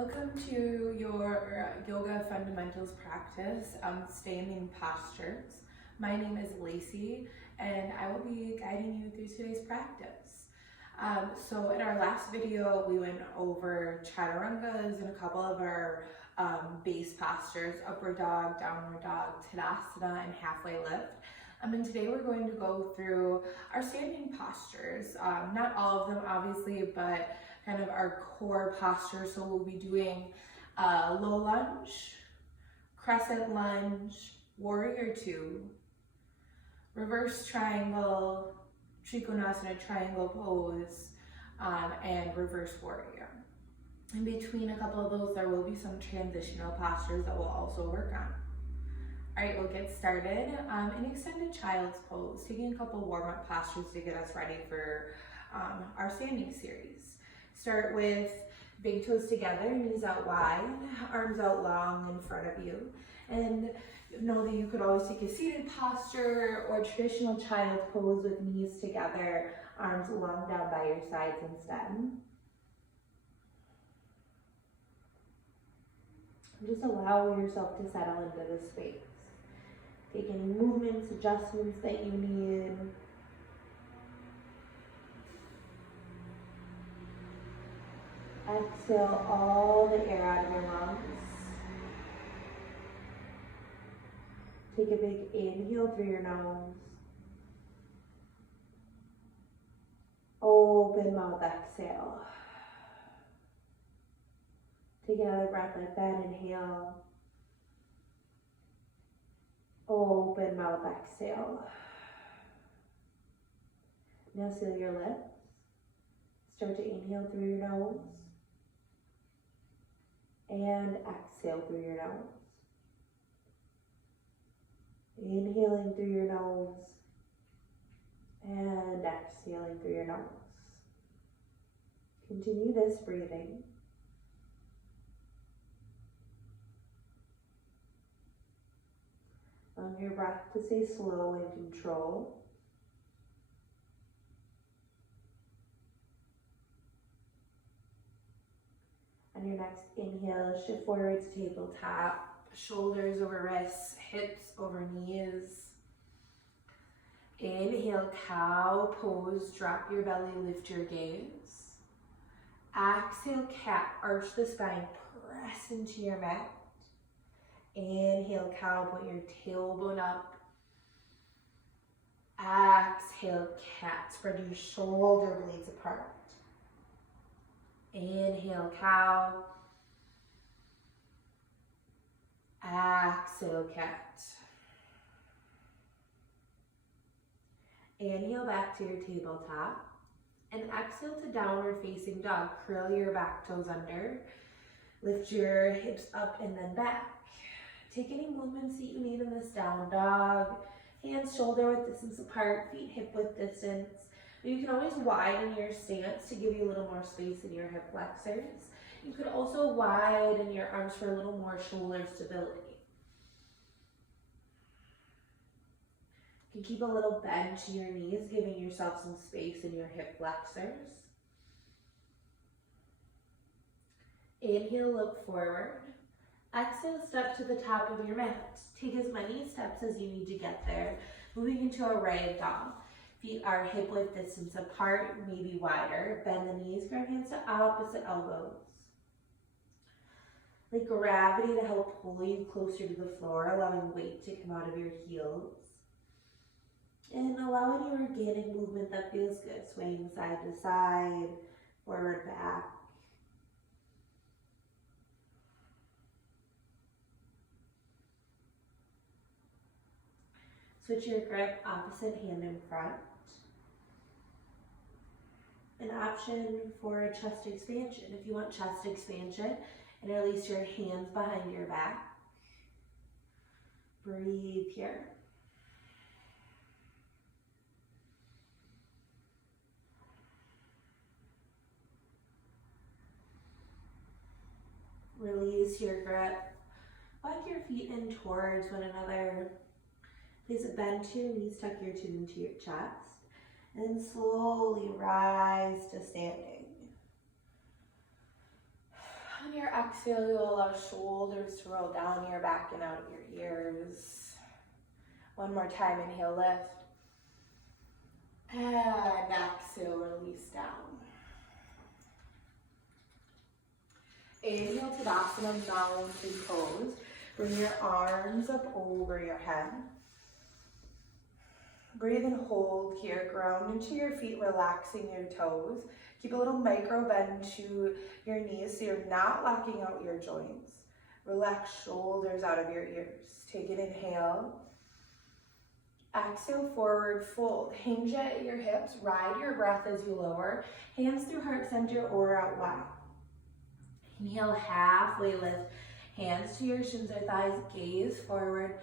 Welcome to your yoga fundamentals practice, standing postures. My name is Lacey and I will be guiding you through today's practice. So in our last video, we went over chaturangas and a couple of our base postures, upward dog, downward dog, tadasana, and halfway lift. And today we're going to go through our standing postures. Not all of them obviously, but kind of our core postures. So we'll be doing low lunge, crescent lunge, warrior two, reverse triangle, trikonasana triangle pose, and reverse warrior. In between a couple of those, there will be some transitional postures that we'll also work on. All right, we'll get started in extended child's pose, taking a couple warm-up postures to get us ready for our standing series. Start with big toes together, knees out wide, arms out long in front of you. And know that you could always take a seated posture or traditional child's pose with knees together, arms long down by your sides instead. Just allow yourself to settle into the space. Take any movements, adjustments that you need. Exhale all the air out of your lungs. Take a big inhale through your nose. Open mouth, exhale. Take another breath like that, inhale. Open mouth, exhale. Now seal your lips. Start to inhale through your nose. And exhale through your nose. Inhaling through your nose. And exhaling through your nose. Continue this breathing. Allow your breath to stay slow and controlled. On your next inhale, shift forward to tabletop, shoulders over wrists, hips over knees. Inhale, cow pose, drop your belly, lift your gaze. Exhale, cat, arch the spine, press into your mat. Inhale, cow, put your tailbone up. Exhale, cat, spread your shoulder blades apart. Inhale, cow. Exhale, cat. Inhale back to your tabletop. And exhale to downward facing dog. Curl your back toes under. Lift your hips up and then back. Take any movements that you need in this down dog. Hands shoulder width distance apart, feet hip width distance. You can always widen your stance to give you a little more space in your hip flexors. You could also widen your arms for a little more shoulder stability. You can keep a little bend to your knees, giving yourself some space in your hip flexors. Inhale, look forward. Exhale, step to the top of your mat. Take as many steps as you need to get there. Moving into a rag doll. Feet are hip width distance apart, maybe wider. Bend the knees, grab hands to opposite elbows. Let gravity to help pull you closer to the floor, allowing weight to come out of your heels. And allow any organic movement that feels good, swaying side to side, forward, back. Switch your grip, opposite hand in front. An option for chest expansion. If you want chest expansion, and release your hands behind your back. Breathe here. Release your grip. Walk your feet in towards one another. Place a bend to your knees, tuck your chin into your chest, and then slowly rise to standing. On your exhale, you'll allow shoulders to roll down your back and out your ears. One more time, inhale, lift. And exhale, release down. Inhale, Tadasana, mountain pose. Bring your arms up over your head. Breathe and hold here. Ground into your feet, relaxing your toes. Keep a little micro bend to your knees so you're not locking out your joints. Relax shoulders out of your ears. Take an inhale. Exhale, forward fold. Hinge at your hips. Ride your breath as you lower. Hands through heart center or out wide. Inhale, halfway lift. Hands to your shins or thighs. Gaze forward.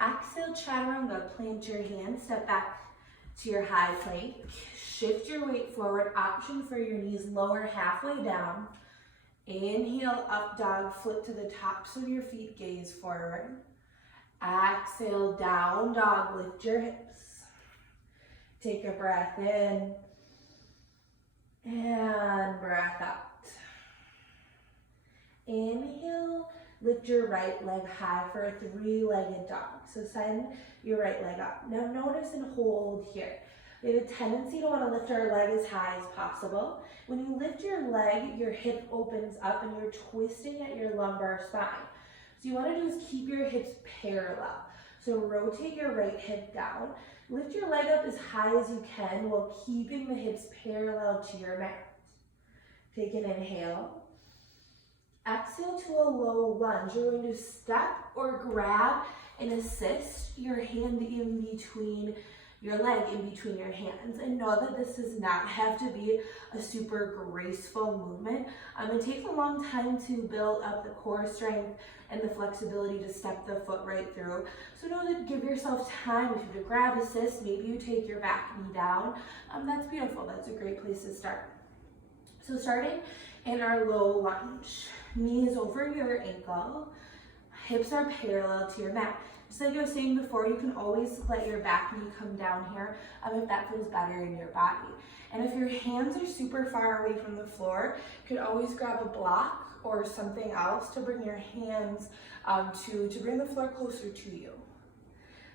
Exhale, chaturanga. Plant your hands. Step back to your high plank. Shift your weight forward. Option for your knees lower halfway down. Inhale, up dog. Flip to the tops of your feet. Gaze forward. Exhale, down dog, lift your hips. Take a breath in and breath out. Inhale, lift your right leg high for a three-legged dog. So send your right leg up. Now notice and hold here. We have a tendency to want to lift our leg as high as possible. When you lift your leg, your hip opens up and you're twisting at your lumbar spine. So you want to do is keep your hips parallel. So rotate your right hip down. Lift your leg up as high as you can while keeping the hips parallel to your mat. Take an inhale. Exhale to a low lunge. You're going to step or grab and assist your hand in between your leg, in between your hands. And know that this does not have to be a super graceful movement. It takes a long time to build up the core strength and the flexibility to step the foot right through. So know that give yourself time. If you grab, assist, maybe you take your back knee down. That's beautiful. That's a great place to start. So starting in our low lunge, knees over your ankle, hips are parallel to your mat. Just like I was saying before, you can always let your back knee come down here if that feels better in your body. And if your hands are super far away from the floor, you could always grab a block or something else to bring your hands to bring the floor closer to you.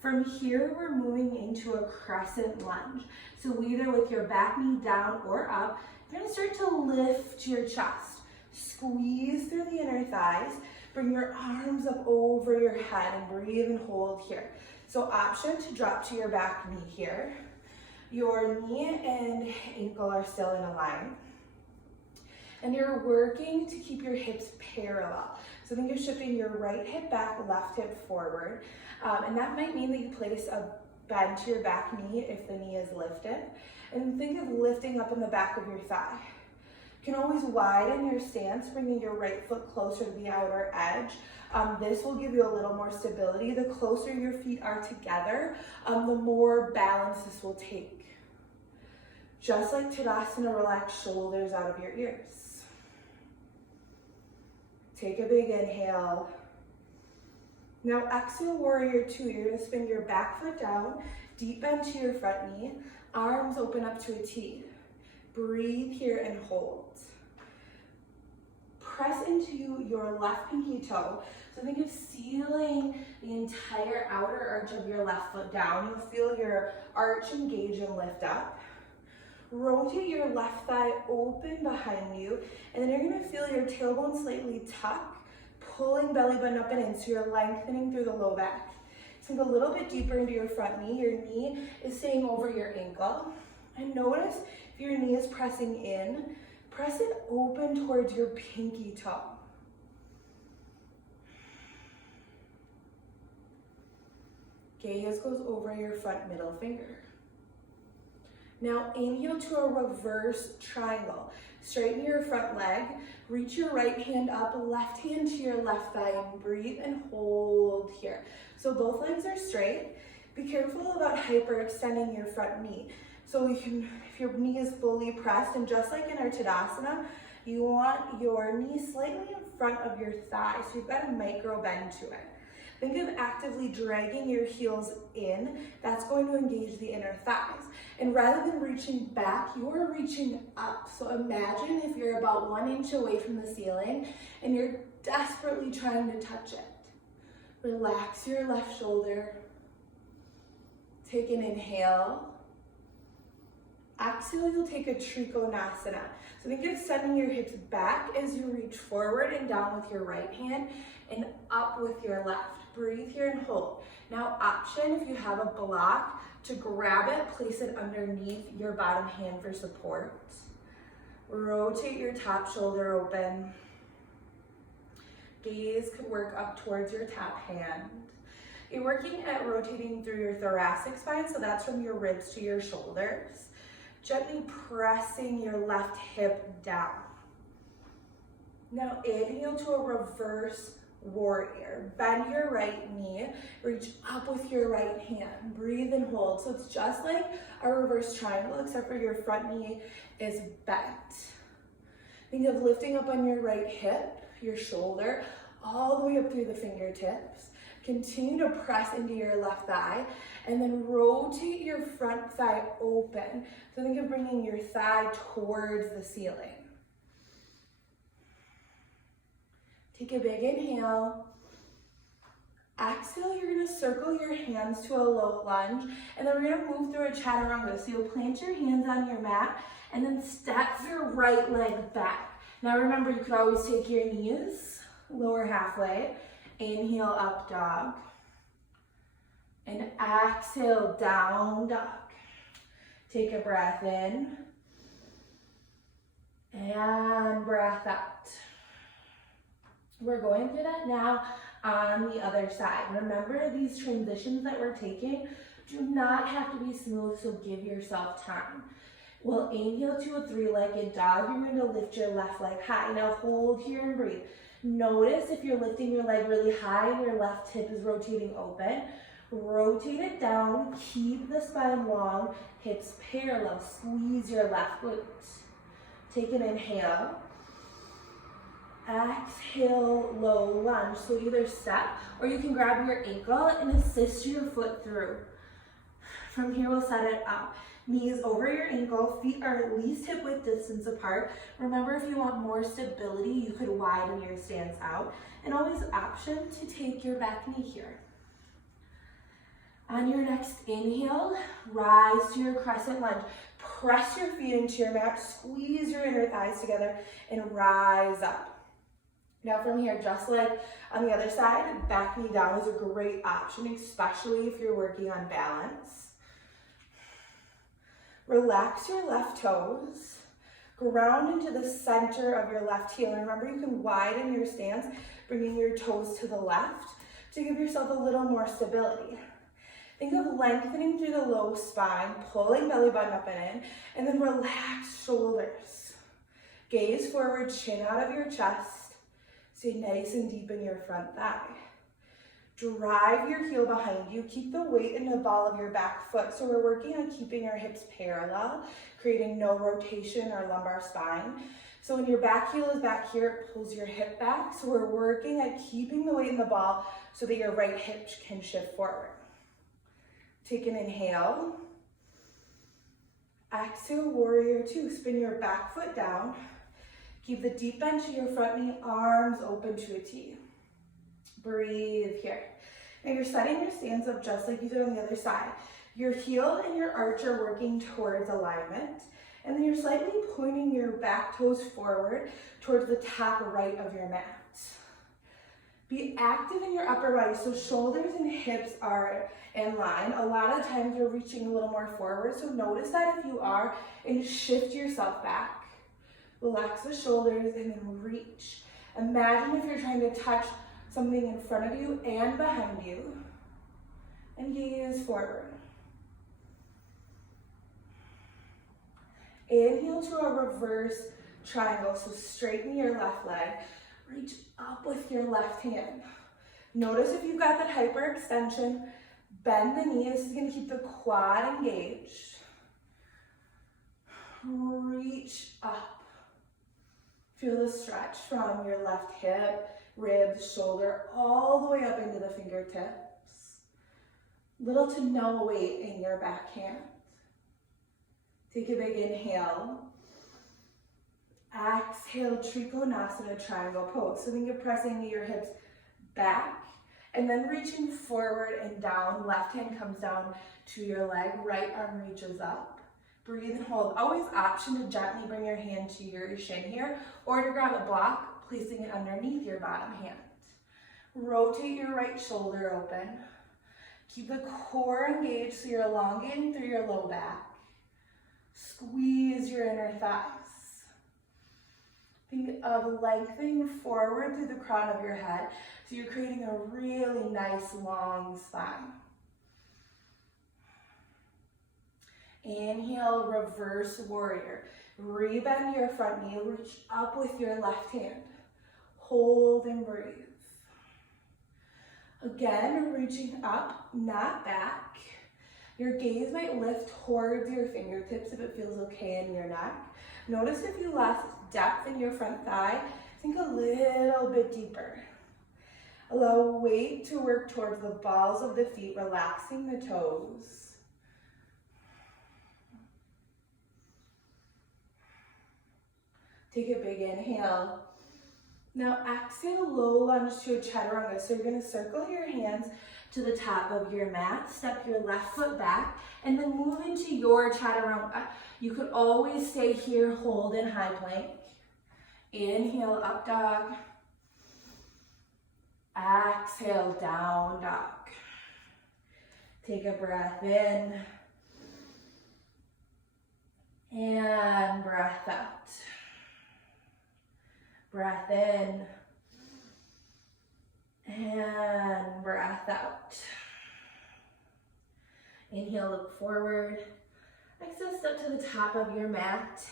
From here, we're moving into a crescent lunge. So either with your back knee down or up, you're gonna start to lift your chest. Squeeze through the inner thighs. Bring your arms up over your head and breathe and hold here. So option to drop to your back knee here. Your knee and ankle are still in a line. And you're working to keep your hips parallel. So think of shifting your right hip back, left hip forward. And that might mean that you place a bend to your back knee if the knee is lifted. And think of lifting up in the back of your thigh. You can always widen your stance, bringing your right foot closer to the outer edge. This will give you a little more stability. The closer your feet are together, the more balance this will take. Just like Tadasana, relax shoulders out of your ears. Take a big inhale. Now exhale, warrior two. You're gonna spin your back foot down, deep bend to your front knee, arms open up to a T. Breathe here and hold. Press into your left pinky toe. So think of sealing the entire outer arch of your left foot down. You'll feel your arch engage and lift up. Rotate your left thigh open behind you, and then you're gonna feel your tailbone slightly tuck, pulling belly button up and in, so you're lengthening through the low back. Sink a little bit deeper into your front knee. Your knee is staying over your ankle. And notice if your knee is pressing in, press it open towards your pinky toe. Gaze goes over your front middle finger. Now inhale to a reverse triangle. Straighten your front leg, reach your right hand up, left hand to your left thigh, and breathe and hold here. So both legs are straight. Be careful about hyperextending your front knee. So you can, if your knee is fully pressed, and just like in our Tadasana, you want your knee slightly in front of your thigh, so you've got a micro bend to it. Think of actively dragging your heels in. That's going to engage the inner thighs. And rather than reaching back, you're reaching up. So imagine if you're about 1 inch away from the ceiling and you're desperately trying to touch it. Relax your left shoulder. Take an inhale. Exhale, you'll take a Trikonasana. So think of sending your hips back as you reach forward and down with your right hand and up with your left. Breathe here and hold. Now option, if you have a block, to grab it, place it underneath your bottom hand for support. Rotate your top shoulder open. Gaze could work up towards your top hand. You're working at rotating through your thoracic spine, so that's from your ribs to your shoulders. Gently pressing your left hip down. Now inhale to a reverse warrior. Bend your right knee, reach up with your right hand. Breathe and hold. So it's just like a reverse triangle, except for your front knee is bent. Think of lifting up on your right hip, your shoulder, all the way up through the fingertips. Continue to press into your left thigh and then rotate your front thigh open. So think of bringing your thigh towards the ceiling. Take a big inhale. Exhale, you're gonna circle your hands to a low lunge, and then we're gonna move through a chaturanga. So you'll plant your hands on your mat and then step your right leg back. Now remember, you could always take your knees, lower halfway. Inhale, up dog. And exhale, down dog. Take a breath in. And breath out. We're going through that now on the other side. Remember, these transitions that we're taking do not have to be smooth, so give yourself time. We'll inhale to a 3-legged dog. You're going to lift your left leg high. Now hold here and breathe. Notice if you're lifting your leg really high and your left hip is rotating open. Rotate it down, keep the spine long, hips parallel, squeeze your left glute. Take an inhale. Exhale, low lunge. So either step or you can grab your ankle and assist your foot through. From here, we'll set it up. Knees over your ankle, feet are at least hip width distance apart. Remember, if you want more stability, you could widen your stance out. And always option to take your back knee here. On your next inhale, rise to your crescent lunge. Press your feet into your mat, squeeze your inner thighs together, and rise up. Now from here, just like on the other side, back knee down is a great option, especially if you're working on balance. Relax your left toes, ground into the center of your left heel. And remember, you can widen your stance, bringing your toes to the left to give yourself a little more stability. Think of lengthening through the low spine, pulling belly button up and in, and then relax shoulders. Gaze forward, chin out of your chest. Stay nice and deep in your front thigh. Drive your heel behind you. Keep the weight in the ball of your back foot. So we're working on keeping our hips parallel, creating no rotation or lumbar spine. So when your back heel is back here, it pulls your hip back. So we're working at keeping the weight in the ball so that your right hip can shift forward. Take an inhale. Exhale, warrior two. Spin your back foot down. Keep the deep bend to your front knee, arms open to a T. Breathe here. Now you're setting your stance up just like you did on the other side. Your heel and your arch are working towards alignment. And then you're slightly pointing your back toes forward towards the top right of your mat. Be active in your upper body, so shoulders and hips are in line. A lot of times you're reaching a little more forward, so notice that if you are, and shift yourself back. Relax the shoulders and then reach. Imagine if you're trying to touch something in front of you and behind you, and gaze forward. Inhale to a reverse triangle, so straighten your left leg, reach up with your left hand. Notice if you've got that hyperextension, bend the knee. This is going to keep the quad engaged. Reach up. Feel the stretch from your left hip, ribs, shoulder, all the way up into the fingertips. Little to no weight in your back hand. Take a big inhale. Exhale, Trikonasana, triangle pose. So then you're pressing your hips back and then reaching forward and down. Left hand comes down to your leg, right arm reaches up. Breathe and hold. Always option to gently bring your hand to your shin here or to grab a block, placing it underneath your bottom hand. Rotate your right shoulder open. Keep the core engaged so you're elongating through your low back. Squeeze your inner thighs. Think of lengthening forward through the crown of your head so you're creating a really nice long spine. Inhale, reverse warrior. Rebend your front knee, reach up with your left hand. Hold and breathe. Again, reaching up, not back. Your gaze might lift towards your fingertips if it feels okay in your neck. Notice if you lost depth in your front thigh, sink a little bit deeper. Allow weight to work towards the balls of the feet, relaxing the toes. Take a big inhale. Now exhale, low lunge to a chaturanga. So you're gonna circle your hands to the top of your mat, step your left foot back, and then move into your chaturanga. You could always stay here, hold in high plank. Inhale, up dog. Exhale, down dog. Take a breath in. And breath out. Breath in, and breath out. Inhale, look forward. Exhale, step to the top of your mat.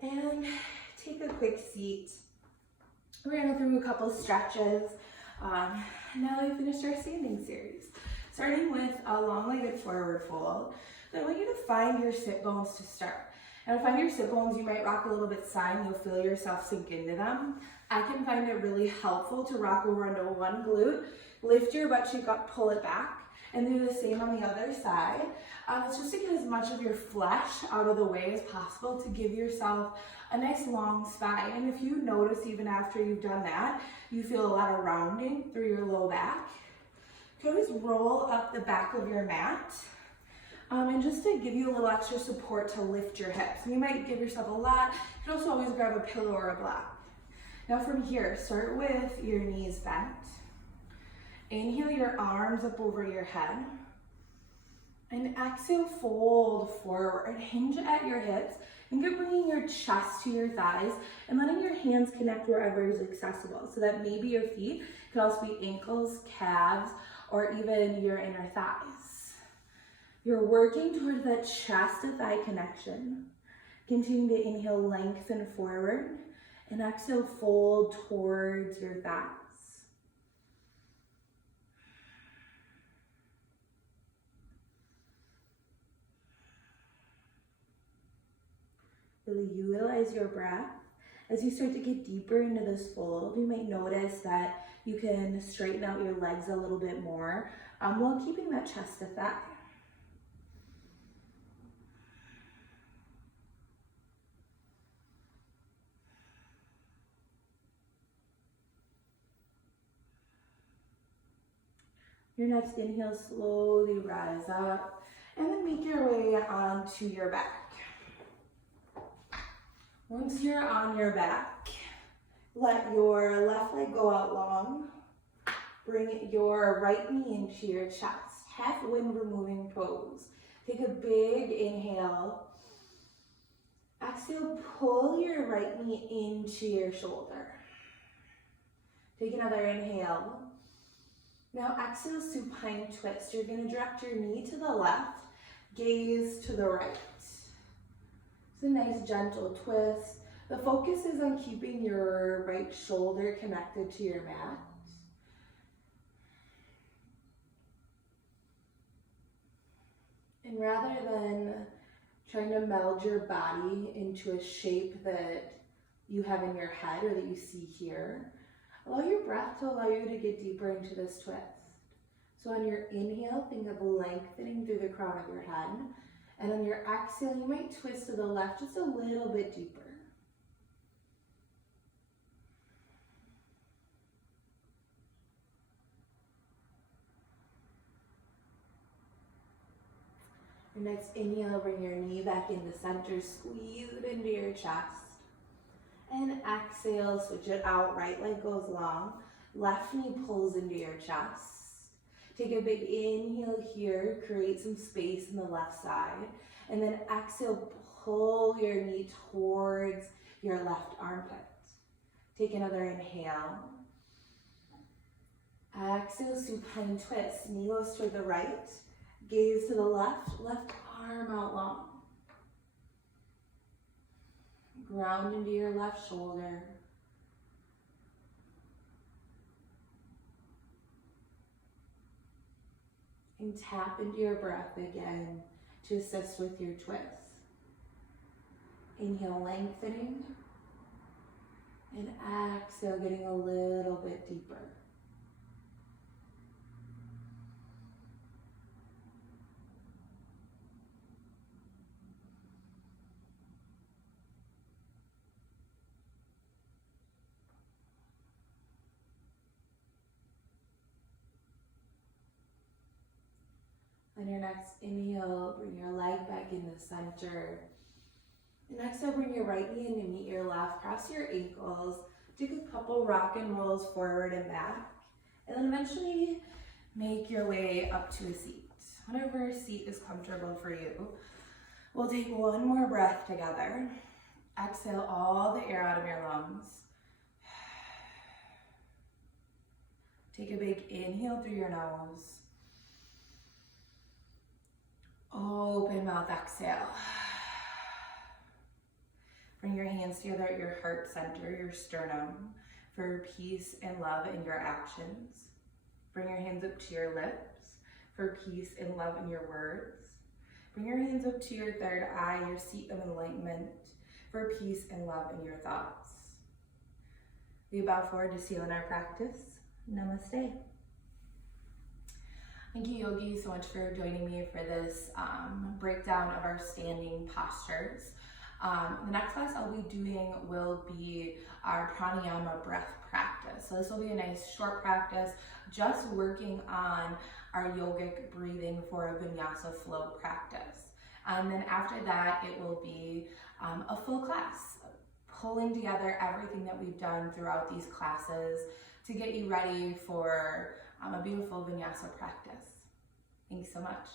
And take a quick seat. We're gonna go through a couple stretches. Now that we've finished our standing series. Starting with a long-legged forward fold. So I want you to find your sit bones to start. And to find your sit bones, you might rock a little bit side and you'll feel yourself sink into them. I can find it really helpful to rock over into one glute, lift your butt cheek up, pull it back, and do the same on the other side. It's just to get as much of your flesh out of the way as possible to give yourself a nice long spine. And if you notice even after you've done that, you feel a lot of rounding through your low back, you can always roll up the back of your mat. And just to give you a little extra support to lift your hips. You might give yourself a lot. You can also always grab a pillow or a block. Now from here, start with your knees bent. Inhale your arms up over your head. And exhale, fold forward. Hinge at your hips. And you're bringing your chest to your thighs and letting your hands connect wherever is accessible. So that maybe your feet could also be ankles, calves, or even your inner thighs. You're working towards that chest to thigh connection. Continue to inhale, lengthen forward, and exhale, fold towards your thighs. Really utilize your breath. As you start to get deeper into this fold, you might notice that you can straighten out your legs a little bit more while keeping that chest to thigh. Your next inhale, slowly rise up and then make your way onto your back. Once you're on your back, let your left leg go out long. Bring your right knee into your chest. Half wind removing pose. Take a big inhale. Exhale, pull your right knee into your shoulder. Take another inhale. Now exhale, supine twist. You're gonna direct your knee to the left, gaze to the right. It's a nice gentle twist. The focus is on keeping your right shoulder connected to your mat. And rather than trying to meld your body into a shape that you have in your head or that you see here, Allow your breath to allow you to get deeper into this twist. So on your inhale, think of lengthening through the crown of your head. And on your exhale, you might twist to the left just a little bit deeper. Your next inhale, bring your knee back into center, squeeze it into your chest. And exhale, switch it out, right leg goes long, left knee pulls into your chest. Take a big inhale here, create some space in the left side. And then exhale, pull your knee towards your left armpit. Take another inhale. Exhale, supine twist. Knee goes toward the right, gaze to the left, left arm out long. Ground into your left shoulder. And tap into your breath again to assist with your twist. Inhale, lengthening. And exhale, getting a little bit deeper. On your next inhale, bring your leg back into center. And exhale, bring your right knee in to meet your left. Cross your ankles. Take a couple rock and rolls forward and back. And then eventually make your way up to a seat. Whatever seat is comfortable for you. We'll take one more breath together. Exhale all the air out of your lungs. Take a big inhale through your nose. Open mouth, exhale. Bring your hands together at your heart center, your sternum, for peace and love in your actions. Bring your hands up to your lips for peace and love in your words. Bring your hands up to your third eye, your seat of enlightenment, for peace and love in your thoughts. We bow forward to seal in our practice. Namaste. Thank you, yogis, so much for joining me for this breakdown of our standing postures. The next class I'll be doing will be our pranayama breath practice. So this will be a nice short practice, just working on our yogic breathing for a vinyasa flow practice. And then after that, it will be a full class, pulling together everything that we've done throughout these classes to get you ready for a beautiful vinyasa practice. Thanks so much.